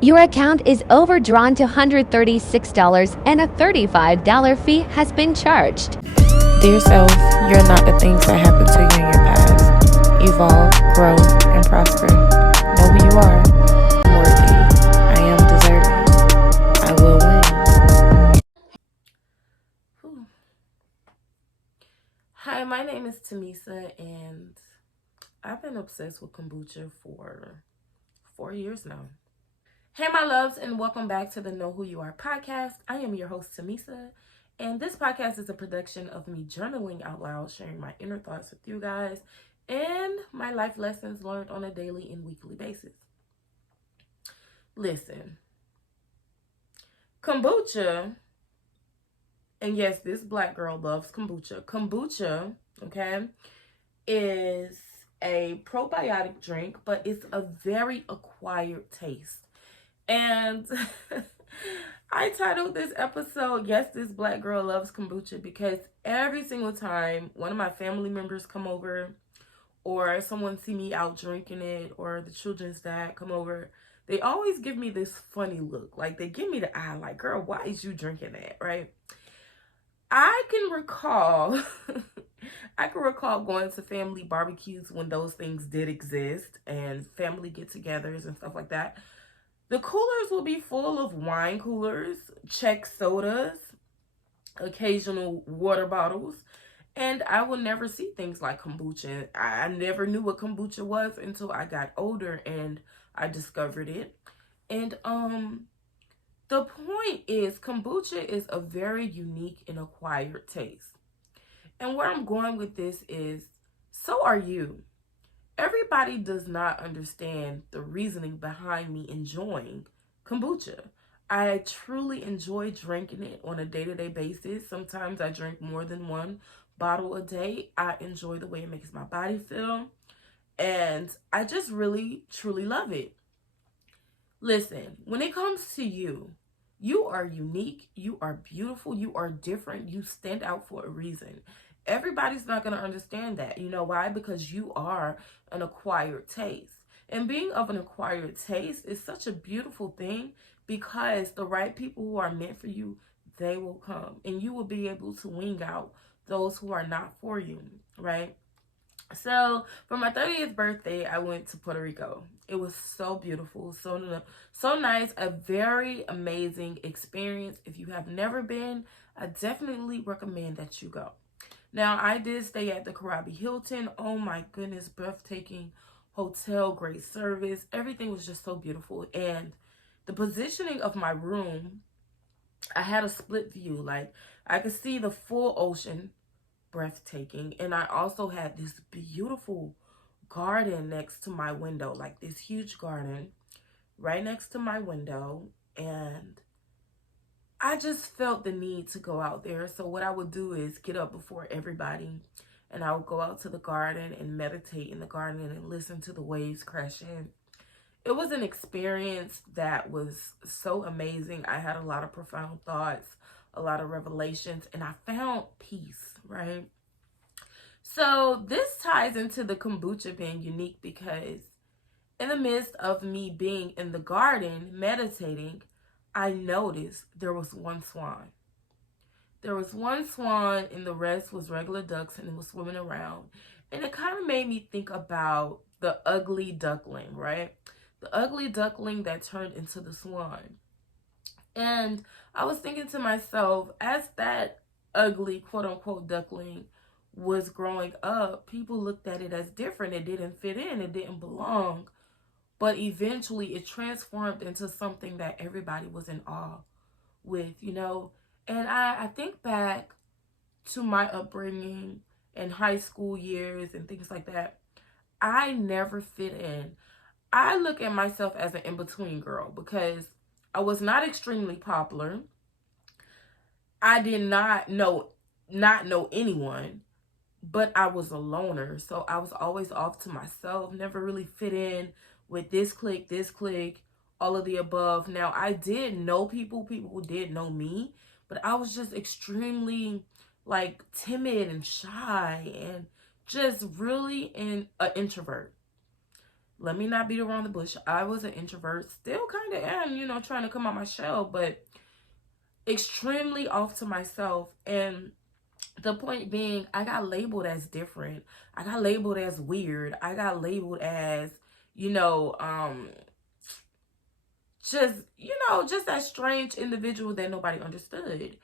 Your account is overdrawn to $136 and a $35 fee has been charged. Dear self, you're not the things that happened to you in your past. Evolve, grow, and prosper. Know who you are. I'm worthy. I am deserving. I will win. Whew. Hi, my name is Tamisa, and I've been obsessed with kombucha for 4 years now. Hey, my loves, and welcome back to the Know Who You Are podcast. I am your host, Tamisa, and this podcast is a production of me journaling out loud, sharing my inner thoughts with you guys, and my life lessons learned on a daily and weekly basis. Listen, kombucha, and yes, this black girl loves kombucha. Kombucha, okay, is a probiotic drink, but it's a very acquired taste. And I titled this episode, Yes, This Black Girl Loves Kombucha, because every single time one of my family members come over or someone see me out drinking it or the children's dad come over, they always give me this funny look. Like, they give me the eye like, girl, why is you drinking that, right? I can recall going to family barbecues when those things did exist and family get-togethers and stuff like that. The coolers will be full of wine coolers, Czech sodas, occasional water bottles, and I will never see things like kombucha. I never knew what kombucha was until I got older and I discovered it. And the point is, kombucha is a very unique and acquired taste. And where I'm going with this is, so are you. Everybody does not understand the reasoning behind me enjoying kombucha. I truly enjoy drinking it on a day-to-day basis. Sometimes I drink more than one bottle a day. I enjoy the way it makes my body feel. And I just really, truly love it. Listen, when it comes to you, you are unique, you are beautiful, you are different, you stand out for a reason. Everybody's not going to understand that. You know why? Because you are an acquired taste. And being of an acquired taste is such a beautiful thing, because the right people who are meant for you, they will come. And you will be able to weed out those who are not for you, right? So for my 30th birthday, I went to Puerto Rico. It was so beautiful, so nice, a very amazing experience. If you have never been, I definitely recommend that you go. Now, I did stay at the Karabi Hilton. Oh my goodness, breathtaking hotel, great service. Everything was just so beautiful. And the positioning of my room, I had a split view. Like, I could see the full ocean, breathtaking. And I also had this beautiful garden next to my window, like this huge garden right next to my window. And I just felt the need to go out there. So what I would do is get up before everybody and I would go out to the garden and meditate in the garden and listen to the waves crash in. It was an experience that was so amazing. I had a lot of profound thoughts, a lot of revelations, and I found peace, right? So this ties into the kombucha being unique, because in the midst of me being in the garden meditating, I noticed there was one swan. There was one swan and the rest was regular ducks, and it was swimming around. And it kind of made me think about the ugly duckling, right? The ugly duckling that turned into the swan. And I was thinking to myself, as that ugly quote unquote duckling was growing up, people looked at it as different. It didn't fit in, it didn't belong. But eventually it transformed into something that everybody was in awe with, you know. And I think back to my upbringing and high school years and things like that. I never fit in. I look at myself as an in-between girl, because I was not extremely popular. I did not know anyone, but I was a loner. So I was always off to myself, never really fit in with this clique, all of the above. Now, I did know people who did know me, but I was just extremely like timid and shy and just really an introvert. Let me not beat around the bush. I was an introvert, still kind of am, you know, trying to come out my shell, but extremely off to myself. And the point being, I got labeled as different. I got labeled as weird. I got labeled as, you know, just that strange individual that nobody understood.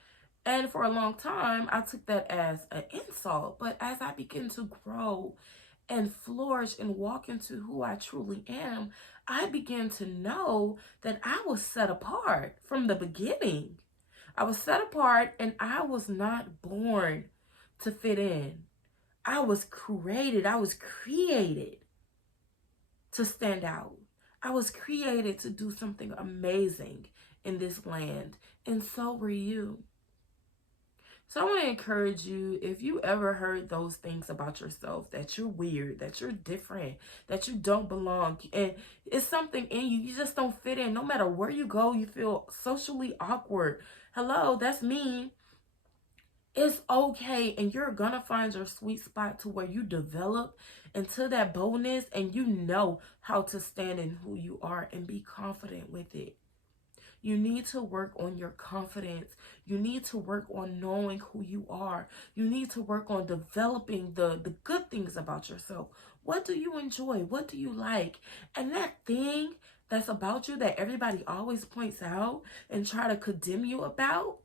And for a long time, I took that as an insult. But as I begin to grow and flourish and walk into who I truly am, I began to know that I was set apart from the beginning. I was set apart, and I was not born to fit in. I was created to stand out. I was created to do something amazing in this land, and so were you. So I want to encourage you, if you ever heard those things about yourself, that you're weird, that you're different, that you don't belong, and it's something in you, you just don't fit in. No matter where you go, you feel socially awkward. Hello, that's me. It's okay, and you're gonna find your sweet spot to where you develop into that boldness, and you know how to stand in who you are and be confident with it. You need to work on your confidence. You need to work on knowing who you are. You need to work on developing the good things about yourself. What do you enjoy? What do you like? And that thing that's about you that everybody always points out and try to condemn you about,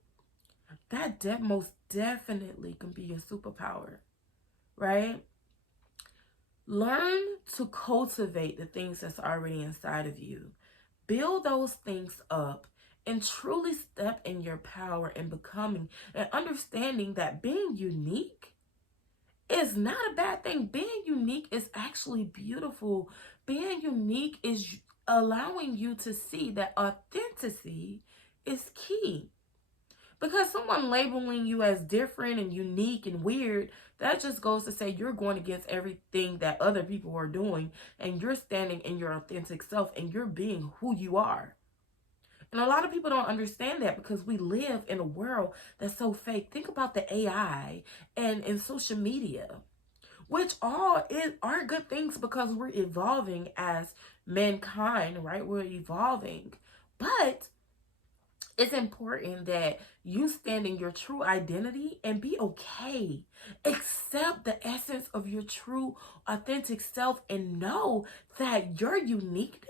that most definitely can be your superpower, right? Learn to cultivate the things that's already inside of you. Build those things up and truly step in your power and becoming and understanding that being unique is not a bad thing. Being unique is actually beautiful. Being unique is allowing you to see that authenticity is key. Because someone labeling you as different and unique and weird, that just goes to say you're going against everything that other people are doing, and you're standing in your authentic self, and you're being who you are. And a lot of people don't understand that because we live in a world that's so fake. Think about the AI and social media, which are good things because we're evolving as mankind, right? We're evolving. But it's important that you stand in your true identity and be okay. Accept the essence of your true, authentic self and know that your uniqueness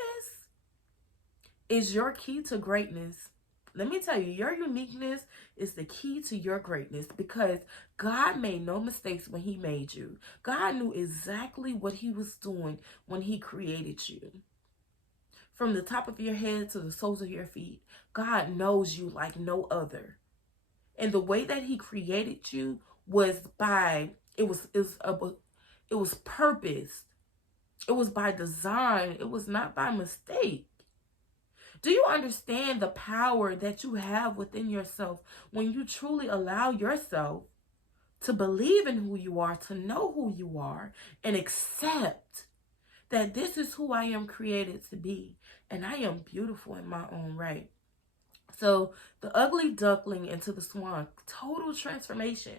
is your key to greatness. Let me tell you, your uniqueness is the key to your greatness because God made no mistakes when he made you. God knew exactly what he was doing when he created you. From the top of your head to the soles of your feet, God knows you like no other. And the way that he created you was it was purpose. It was by design. It was not by mistake. Do you understand the power that you have within yourself when you truly allow yourself to believe in who you are, to know who you are, and accept that this is who I am created to be, and I am beautiful in my own right? So the ugly duckling into the swan, total transformation.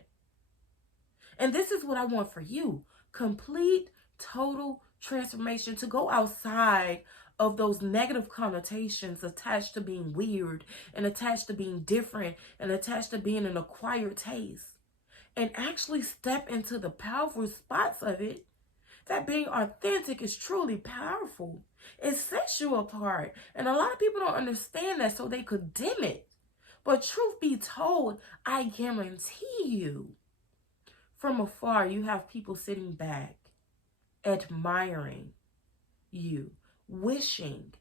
And this is what I want for you. Complete, total transformation, to go outside of those negative connotations attached to being weird and attached to being different and attached to being an acquired taste, and actually step into the powerful spots of it. That being authentic is truly powerful. It sets you apart. And a lot of people don't understand that, so they condemn it. But truth be told, I guarantee you, from afar, you have people sitting back, admiring you, wishing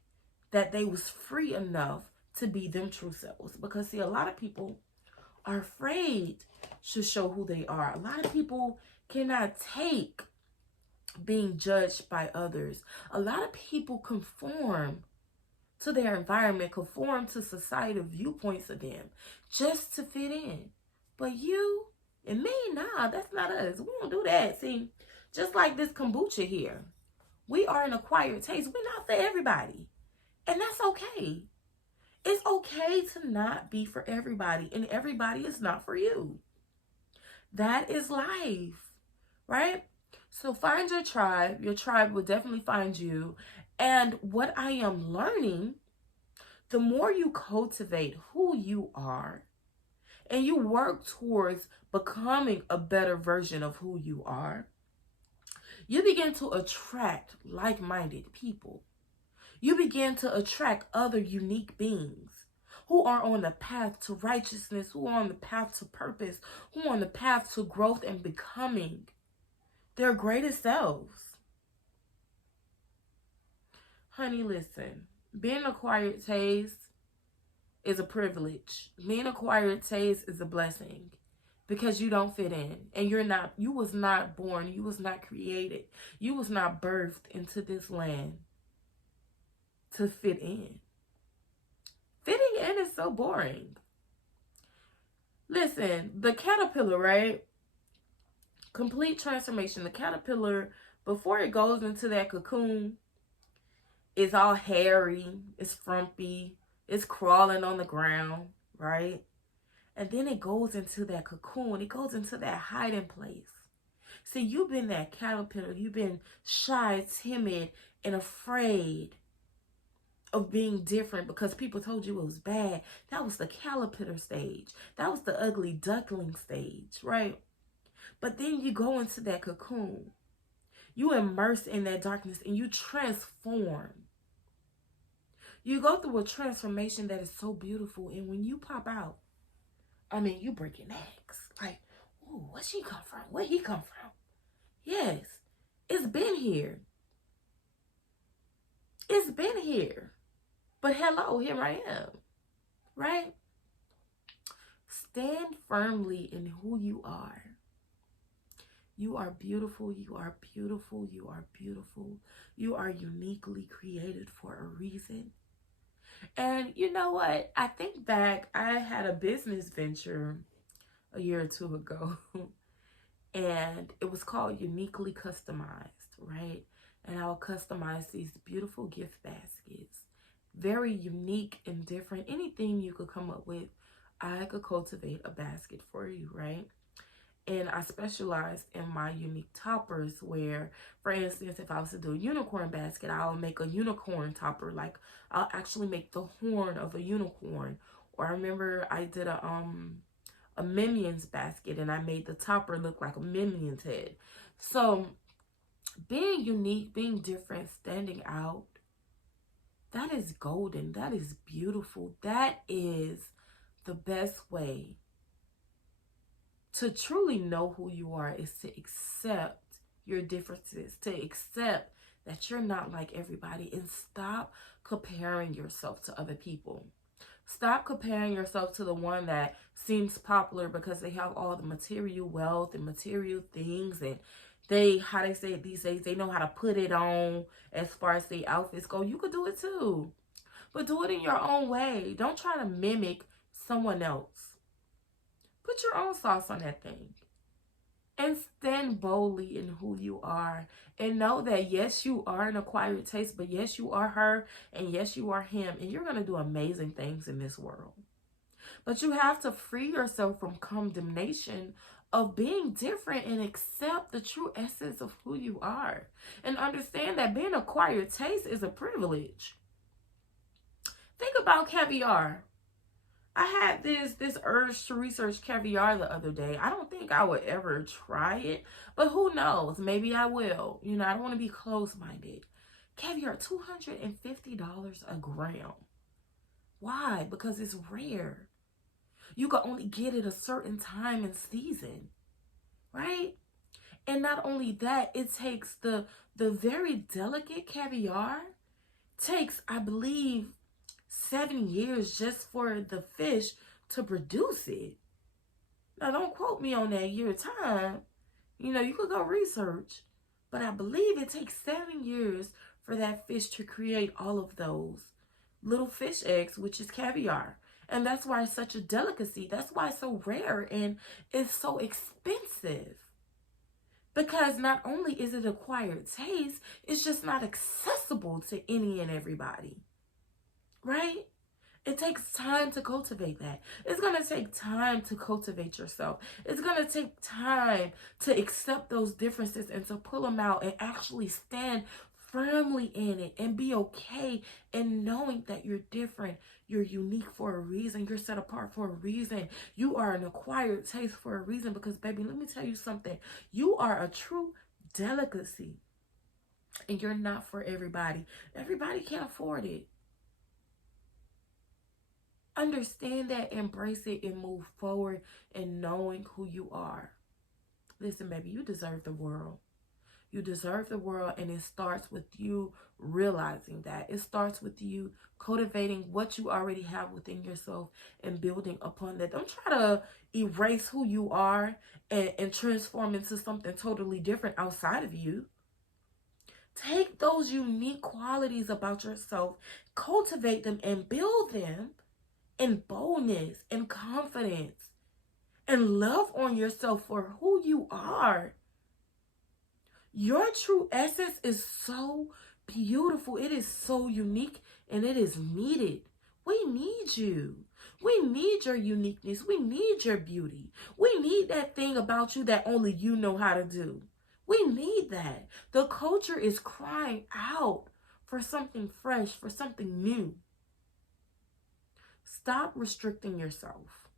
that they was free enough to be them true selves. Because see, a lot of people are afraid to show who they are. A lot of people cannot take being judged by others. A lot of people conform to their environment, conform to societal viewpoints of them just to fit in. But you and me, nah, that's not us. We don't do that. See, just like this kombucha here, we are an acquired taste. We're not for everybody. And that's okay. It's okay to not be for everybody, and everybody is not for you. That is life, right? So find your tribe. Your tribe will definitely find you. And what I am learning, the more you cultivate who you are and you work towards becoming a better version of who you are, you begin to attract like-minded people. You begin to attract other unique beings who are on the path to righteousness, who are on the path to purpose, who are on the path to growth and becoming their greatest selves. Honey, listen, being acquired taste is a privilege. Being acquired taste is a blessing because you don't fit in, and you was not born, you was not created, you was not birthed into this land to fit in. Fitting in is so boring. Listen, the caterpillar, right? Complete transformation. The caterpillar, before it goes into that cocoon, is all hairy, it's frumpy, it's crawling on the ground, right? And then it goes into that cocoon, it goes into that hiding place. See, you've been that caterpillar, you've been shy, timid, and afraid of being different because people told you it was bad. That was the caterpillar stage. That was the ugly duckling stage, right? But then you go into that cocoon. You immerse in that darkness and you transform. You go through a transformation that is so beautiful. And when you pop out, I mean, you break your necks. Like, ooh, where she come from? Where he come from? Yes, it's been here. It's been here. But hello, here I am, right? Stand firmly in who you are. You are beautiful, you are beautiful, you are beautiful. You are uniquely created for a reason. And you know what? I think back, I had a business venture a year or two ago, and it was called Uniquely Customized, right? And I would customize these beautiful gift baskets. Very unique and different. Anything you could come up with, I could cultivate a basket for you, right? And I specialized in my unique toppers where, for instance, if I was to do a unicorn basket, I'll make a unicorn topper. Like, I'll actually make the horn of a unicorn. Or I remember I did a Minions basket and I made the topper look like a Minion's head. So being unique, being different, standing out, that is golden. That is beautiful. That is the best way to truly know who you are, is to accept your differences, to accept that you're not like everybody, and stop comparing yourself to other people. Stop comparing yourself to the one that seems popular because they have all the material wealth and material things, and they, how they say it these days, they know how to put it on as far as the outfits go. You could do it too, but do it in your own way. Don't try to mimic someone else. Put your own sauce on that thing and stand boldly in who you are, and know that yes, you are an acquired taste, but yes, you are her, and yes, you are him, and you're going to do amazing things in this world. But you have to free yourself from condemnation of being different and accept the true essence of who you are, and understand that being acquired taste is a privilege. Think about caviar. I had this urge to research caviar the other day. I don't think I would ever try it, but who knows? Maybe I will. You know, I don't want to be close-minded. Caviar, $250 a gram. Why? Because it's rare. You can only get it a certain time and season, right? And not only that, it takes the very delicate caviar, takes, I believe, 7 years just for the fish to produce it. Now, don't quote me on that year time. You know, you could go research. But I believe it takes 7 years for that fish to create all of those little fish eggs, which is caviar. And that's why it's such a delicacy. That's why it's so rare and it's so expensive. Because not only is it acquired taste, it's just not accessible to any and everybody. Right? It takes time to cultivate that. It's going to take time to cultivate yourself. It's going to take time to accept those differences and to pull them out and actually stand firmly in it and be okay in knowing that you're different. You're unique for a reason. You're set apart for a reason. You are an acquired taste for a reason, because baby, let me tell you something. You are a true delicacy, and you're not for everybody. Everybody can't afford it. Understand that, embrace it, and move forward in knowing who you are. Listen, baby, you deserve the world. You deserve the world, and it starts with you realizing that. It starts with you cultivating what you already have within yourself and building upon that. Don't try to erase who you are and transform into something totally different outside of you. Take those unique qualities about yourself, cultivate them, and build them in boldness and confidence, and love on yourself for who you are. Your true essence is so beautiful. It is so unique, and it is needed. We need you. We need your uniqueness. We need your beauty. We need that thing about you that only you know how to do. We need that. The culture is crying out for something fresh, for something new. Stop restricting yourself.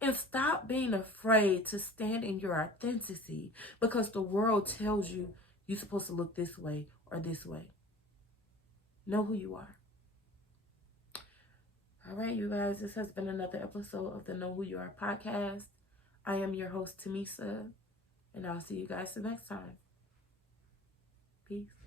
And stop being afraid to stand in your authenticity because the world tells you you're supposed to look this way or this way. Know who you are. All right, you guys, this has been another episode of the Know Who You Are podcast. I am your host, Tamisa, and I'll see you guys the next time. Peace.